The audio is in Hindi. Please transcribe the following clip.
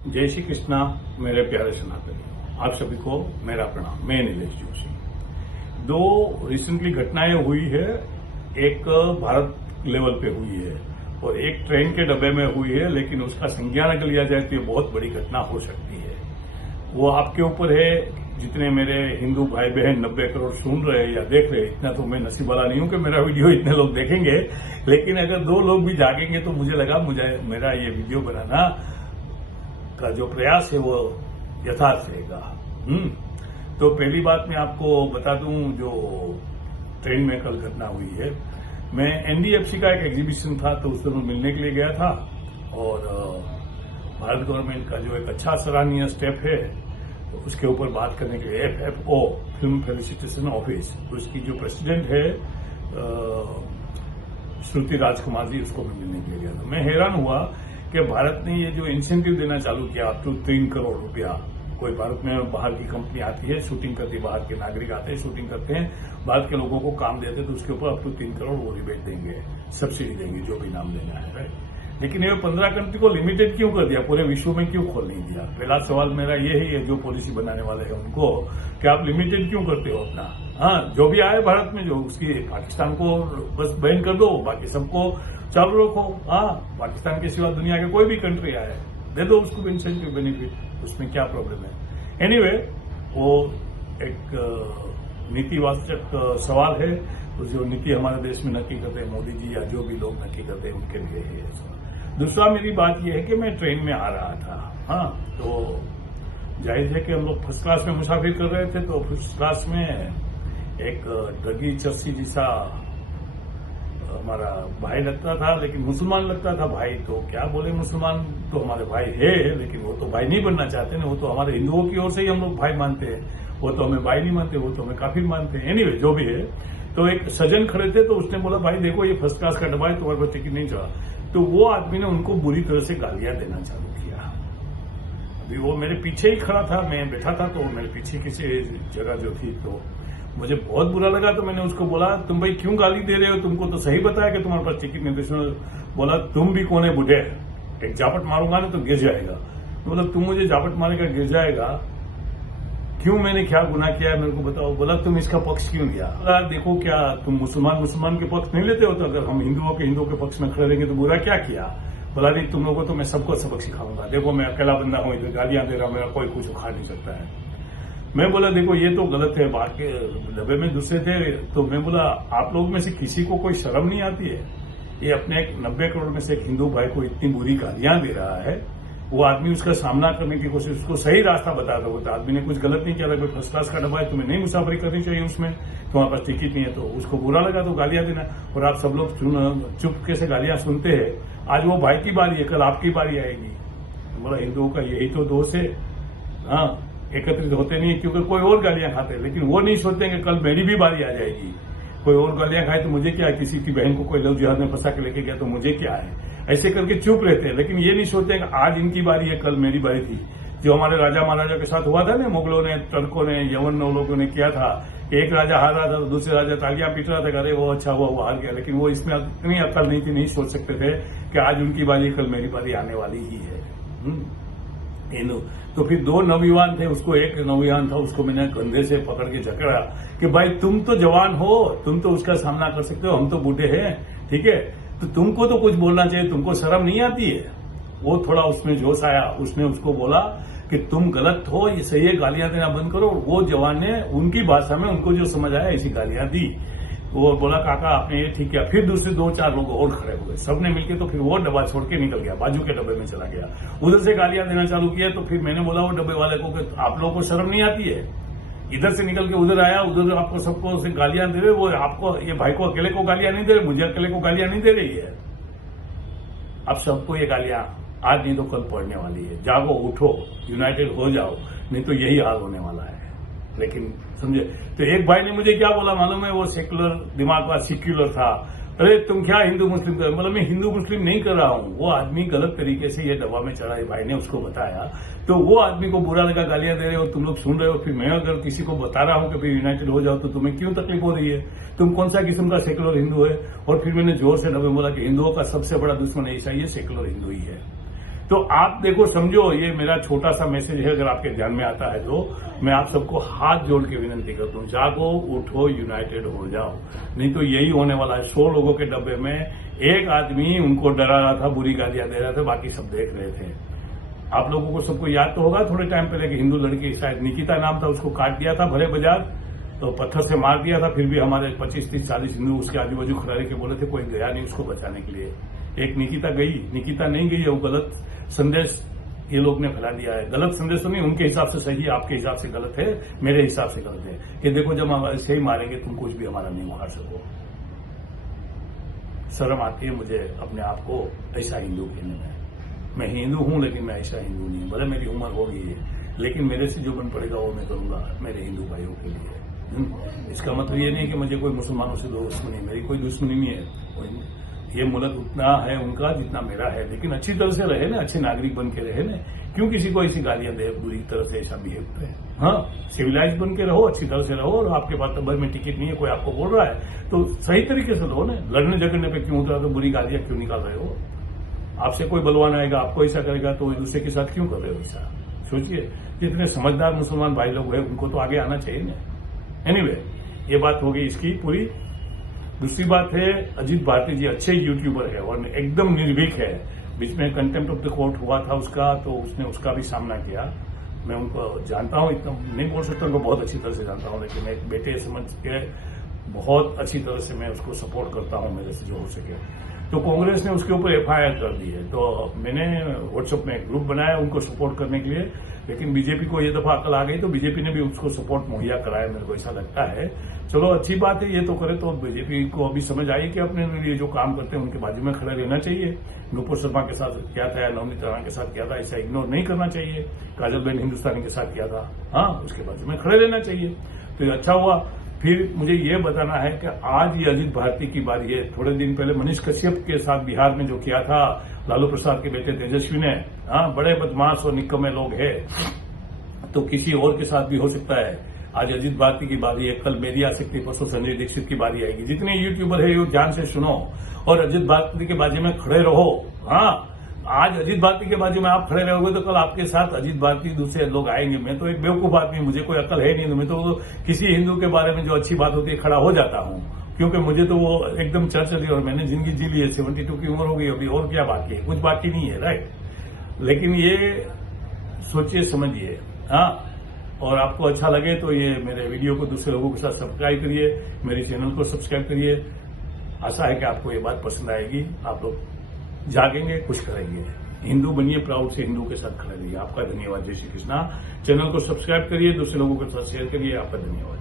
जय श्री कृष्णा मेरे प्यारे सनातनी, आप सभी को मेरा प्रणाम। मैं नीलेश जोशी। दो रिसेंटली घटनाएं हुई है, एक भारत लेवल पे हुई है और एक ट्रेन के डब्बे में हुई है, लेकिन उसका संज्ञान अगर लिया जाए तो ये बहुत बड़ी घटना हो सकती है। वो आपके ऊपर है। जितने मेरे हिंदू भाई बहन 90 करोड़ सुन रहे हैं या देख रहे हैं, इतना तो मैं नसीब वाला नहीं हूं कि मेरा वीडियो इतने लोग देखेंगे, लेकिन अगर 2 लोग भी जागेंगे तो मुझे लगा मेरा ये वीडियो बनाना का जो प्रयास है वो यथार्थ रहेगा। तो पहली बात मैं आपको बता दूं, जो ट्रेन में कल घटना हुई है, मैं एनडीएफसी का एक एग्जीबिशन था तो उस दिन मिलने के लिए गया था और भारत गवर्नमेंट का जो एक अच्छा सराहनीय स्टेप है तो उसके ऊपर बात करने के लिए FFO फिल्म फेलिसिटेशन ऑफिस, उसकी जो प्रेसिडेंट है श्रुति राजकुमार जी, उसको मैं मिलने के लिए गया था। मैं हैरान हुआ कि भारत ने ये जो इंसेंटिव देना चालू किया अप टू 3 करोड़ रुपया। कोई भारत में बाहर की कंपनी आती है, शूटिंग करती है, बाहर के नागरिक आते हैं, शूटिंग करते हैं, भारत के लोगों को काम देते हैं, तो उसके ऊपर अप टू 3 करोड़ वो रिबेट देंगे, सब्सिडी देंगे, जो भी नाम देना है, राइट। लेकिन ये 15 कंट्री को लिमिटेड क्यों कर दिया, पूरे विश्व में क्यों खोल नहीं दिया? पहला सवाल मेरा ये ही है जो पॉलिसी बनाने वाले हैं उनको, कि आप लिमिटेड क्यों करते हो अपना? हाँ, जो भी आए भारत में, जो उसकी पाकिस्तान को बस बैन कर दो, बाकी सबको चालू रखो। हाँ, पाकिस्तान के सिवा दुनिया के कोई भी कंट्री आए दे दो उसको इंसेंटिव बेनिफिट, उसमें क्या प्रॉब्लम है? एनीवे, वो एक नीतिवाचक सवाल है। तो जो नीति हमारे देश में नक्की करते हैं मोदी जी या जो भी लोग नक्की करते हैं उनके लिए है। दूसरा मेरी बात यह है कि मैं ट्रेन में आ रहा था। हाँ, तो जाहिर है कि हम लोग फर्स्ट क्लास में मुसाफिर कर रहे थे, तो फर्स्ट क्लास में एक डगी चर्सी जैसा हमारा भाई लगता था, लेकिन मुसलमान लगता था भाई। तो क्या बोले, मुसलमान तो हमारे भाई है, लेकिन वो तो भाई नहीं बनना चाहते ना, वो तो हमारे हिंदुओं की ओर से ही हम लोग भाई मानते हैं, वो तो हमें भाई नहीं मानते, वो तो हमें काफिर मानते हैं। एनीवे, जो भी है, तो एक सज्जन खड़े थे, तो उसने बोला भाई देखो ये फर्स्ट क्लास का डब्बा है, तुम्हारे पास टिकट नहीं चला। तो वो आदमी ने उनको बुरी तरह से गालियां देना चालू किया। अभी वो मेरे पीछे ही खड़ा था, मैं बैठा था, तो मेरे पीछे किसी जगह जो थी, तो मुझे बहुत बुरा लगा। तो मैंने उसको बोला तुम भाई क्यों गाली दे रहे हो, तुमको तो सही बताया कि तुम्हारे पास टिकट नहीं। तो बोला तुम भी कौन है बुढ़े, एक झापट मारूंगा ना तो गिर जाएगा। बोला तुम मुझे झापट मारेगा गिर जाएगा, क्यों, मैंने क्या गुनाह किया है मेरे को बताओ। बोला तुम इसका पक्ष क्यों लिया? बोला देखो क्या तुम मुसलमान के पक्ष नहीं लेते हो, तो अगर हम हिंदुओं के पक्ष में खड़े रहेंगे तो बुरा क्या किया? बोला नहीं, तुम लोगों को तो मैं सबको सबक सिखाऊंगा, देखो मैं अकेला बंदा हूं, इधर गालियां दे रहा हूं, मेरा कोई कुछ उखाड़ नहीं सकता है। मैं बोला देखो ये तो गलत है, बाकी डब्बे में दूसरे थे। तो मैं बोला आप लोग में से किसी को कोई शर्म नहीं आती है? ये अपने 90 करोड़ में से एक हिंदू भाई को इतनी बुरी गालियां दे रहा है, वो आदमी उसका सामना करने की कोशिश, उसको सही रास्ता बता दो। तो आदमी ने कुछ गलत नहीं किया था, फर्स्ट क्लास का डब्बा है, तुम्हें नहीं मुसाफरी करनी चाहिए उसमें, तुम्हारे पास टिकट नहीं है। तो उसको बुरा लगा तो गालियां देना, और आप सब लोग चुपके से गालियां सुनते हैं। आज वो भाई की बारी है, कल आपकी बारी आएगी। बोला हिंदुओं का यही तो दोष है, हाँ, एकत्रित होते नहीं क्योंकि कोई और गालियां खाते हैं, लेकिन वो नहीं सोचते कि कल मेरी भी बारी आ जाएगी। कोई और गालियां खाए तो मुझे क्या है, किसी की बहन को कोई लव जिहाद में फंसा के लेके गया तो मुझे क्या है, ऐसे करके चुप रहते हैं। लेकिन ये नहीं सोचते कि आज इनकी बारी है, कल मेरी बारी थी। जो हमारे राजा महाराजा के साथ हुआ था ना, मुगलों ने, टर्कों ने, यवन लोगों ने किया था, एक राजा हार रहा था तो दूसरे राजा तालियां पीट रहा था, अरे वो अच्छा हुआ वो हार गया। लेकिन वो इसमें इतनी अक्ल नहीं थी, नहीं सोच सकते थे कि आज उनकी बारी, कल मेरी बारी आने वाली ही है। तो फिर 2 नौजवान थे, उसको एक नौजवान था, उसको मैंने कंधे से पकड़ के जकड़ा कि भाई तुम तो जवान हो, तुम तो उसका सामना कर सकते हो, हम तो बूढ़े हैं, ठीक है, तो तुमको तो कुछ बोलना चाहिए, तुमको शर्म नहीं आती है? वो थोड़ा उसमें जोश आया, उसने उसको बोला कि तुम गलत हो, ये सही है, गालियां देना बंद करो। और वो जवान ने उनकी भाषा में उनको जो समझ आया ऐसी गालियां दी। वो बोला काका आपने ये ठीक किया। फिर दूसरे 2-4 लोग और खड़े हुए, सबने मिलकर तो फिर वो डब्बा छोड़ के निकल गया, बाजू के डब्बे में चला गया, उधर से गालियां देना चालू किया। तो फिर मैंने बोला वो डब्बे वाले को कि आप लोगों को शर्म नहीं आती है? इधर से निकल के उधर आया, उधर आपको सबको गालियां दे रहे, वो आपको, ये भाई को अकेले को गालियां नहीं दे रहे, मुझे अकेले को गालियां नहीं दे रही है। अब सबको ये गालियां आज नहीं तो कल पड़ने वाली है। जागो, उठो, यूनाइटेड हो जाओ, नहीं तो यही हाल होने वाला है। लेकिन समझे, तो एक भाई ने मुझे क्या बोला मालूम है, वो सेकुलर दिमाग का सिक्युलर था, अरे तुम क्या हिंदू मुस्लिम कर, मतलब मैं हिंदू मुस्लिम नहीं कर रहा हूं। वो आदमी गलत तरीके से ये डब्बा में चढ़ा है, भाई ने उसको बताया, तो वो आदमी को बुरा लगा, गालियां दे रहे हो, तुम लोग सुन रहे हो। फिर मैं अगर किसी को बता रहा हूं कि भाई यूनाइटेड हो जाओ, तो तुम्हें क्यों तकलीफ हो रही है? तुम कौन सा किस्म का सेकुलर हिंदू है? और फिर मैंने जोर से डब्बे बोला कि हिंदुओं का सबसे बड़ा दुश्मन ऐसा ही है, सेकुलर हिंदू ही है। तो आप देखो, समझो, ये मेरा छोटा सा मैसेज है, अगर आपके ध्यान में आता है तो मैं आप सबको हाथ जोड़ के विनती करता हूं, जागो, उठो, यूनाइटेड हो जाओ। नहीं तो यही होने वाला है। 100 लोगों के डब्बे में एक आदमी उनको डरा रहा था, बुरी गालियां दे रहा था, बाकी सब देख रहे थे। आप लोगों को सबको याद तो होगा थोड़े टाइम पहले कि हिंदू लड़की, शायद निकिता नाम था, उसको काट दिया था भरे बाजार, तो पत्थर से मार दिया था। फिर भी हमारे 25, 30, 40 हिंदू उसके आजू बाजू खड़े के बोले थे, कोई गया नहीं उसको बचाने के लिए। एक निकिता गई, निकिता नहीं गई, वो गलत संदेश ये लोग ने फैला दिया है। गलत संदेश तो नहीं, उनके हिसाब से सही है, आपके हिसाब से गलत है, मेरे हिसाब से गलत है। कि देखो, जब हम ऐसे ही मारेंगे तुम कुछ भी हमारा नहीं उखाड़ सको। शर्म आती है मुझे अपने आप को ऐसा हिंदू कहने में। मैं हिंदू हूं, लेकिन मैं ऐसा हिंदू नहीं। भले मेरी उम्र हो गई है, लेकिन मेरे से जो बन पड़ेगा वो मैं करूंगा मेरे हिंदू भाइयों के लिए। इसका मतलब ये नहीं कि मुझे कोई मुसलमानों से दुश्मनी, मेरी कोई दुश्मनी नहीं है। ये मुल्क उतना है उनका जितना मेरा है, लेकिन अच्छी तरह से रहे ना, अच्छे नागरिक बन के रहे ना। क्यों किसी को ऐसी गालियां दे, बुरी तरह से ऐसा बिहेव करे? हाँ, सिविलाइज बन के रहो, अच्छी तरह से रहो। और आपके पास तो भर में टिकट नहीं है, कोई आपको बोल रहा है तो सही तरीके से रहो ना। लड़ने झगड़ने पे क्यों उतरा, तो बुरी गालियां क्यों निकाल रहे हो? आपसे कोई बलवान आएगा, आपको ऐसा करेगा, तो एक दूसरे के साथ क्यों कर रहे हो ऐसा? सोचिए, जितने समझदार मुसलमान भाई लोग हैं उनको तो आगे आना चाहिए ना। एनीवे, ये बात हो गई इसकी पूरी। दूसरी बात है, अजीत भारती जी अच्छे यूट्यूबर है और एकदम निर्भीक है। बीच में कंटेम्प्ट ऑफ द कोर्ट हुआ था उसका, तो उसने उसका भी सामना किया। मैं उनको जानता हूं, इतना नहीं बोल सकता, उनको बहुत अच्छी तरह से जानता हूं, लेकिन मैं एक बेटे समझ के बहुत अच्छी तरह से मैं उसको सपोर्ट करता हूं मेरे से जो हो सके। तो कांग्रेस ने उसके ऊपर एफआईआर कर दी है, तो मैंने व्हाट्सएप में एक ग्रुप बनाया उनको सपोर्ट करने के लिए। लेकिन बीजेपी को ये दफा अकल आ गई, तो बीजेपी ने भी उसको सपोर्ट मुहैया कराया, मेरे को ऐसा लगता है। चलो अच्छी बात है, ये तो करे। तो बीजेपी को अभी समझ आई कि अपने लिए जो काम करते हैं उनके बाजू में खड़े रहना चाहिए। नुपुर शर्मा के साथ क्या था, नवनीत राणा के साथ क्या था, ऐसा इग्नोर नहीं करना चाहिए। काजलबेन हिंदुस्तानी के साथ क्या था, हाँ, उसके बाजू में खड़े रहना चाहिए। तो ये अच्छा हुआ। फिर मुझे ये बताना है कि आज ये अजीत भारती की बारी है। थोड़े दिन पहले मनीष कश्यप के साथ बिहार में जो किया था लालू प्रसाद के बेटे तेजस्वी ने, हाँ, बड़े बदमाश और निकम्मे लोग हैं, तो किसी और के साथ भी हो सकता है। आज अजीत भारती की बारी है, कल मेरी आ सकती है, परसों संजय दीक्षित की बारी आएगी। जितने यूट्यूबर है, ध्यान से सुनो और अजीत भारती के बाजू में खड़े रहो। हाँ, आज अजीत भारती के बाजू में आप खड़े रहोगे तो कल आपके साथ अजीत भारती दूसरे लोग आएंगे। मैं तो एक बेवकूफ आदमी, मुझे कोई अकल है नहीं। मैं तो किसी हिंदू के बारे में जो अच्छी बात होती है खड़ा हो जाता हूं, क्योंकि मुझे तो वो एकदम चर्चा दी और मैंने जिंदगी जी ली है। 72 की उम्र हो गई, अभी और क्या बाकी है? कुछ बाकी नहीं है, राइट। लेकिन ये सोचिए, समझिए, हाँ। और आपको अच्छा लगे तो ये मेरे वीडियो को दूसरे लोगों के साथ सब्सक्राइब करिए, मेरे चैनल को सब्सक्राइब करिए। आशा है कि आपको ये बात पसंद आएगी। आप लोग जागेंगे, कुछ करेंगे। हिंदू बनिए, प्राउड से हिंदू के साथ खड़े रहिए। आपका धन्यवाद। जय श्री कृष्णा। चैनल को सब्सक्राइब करिए, दूसरे लोगों के साथ शेयर करिए। आपका धन्यवाद।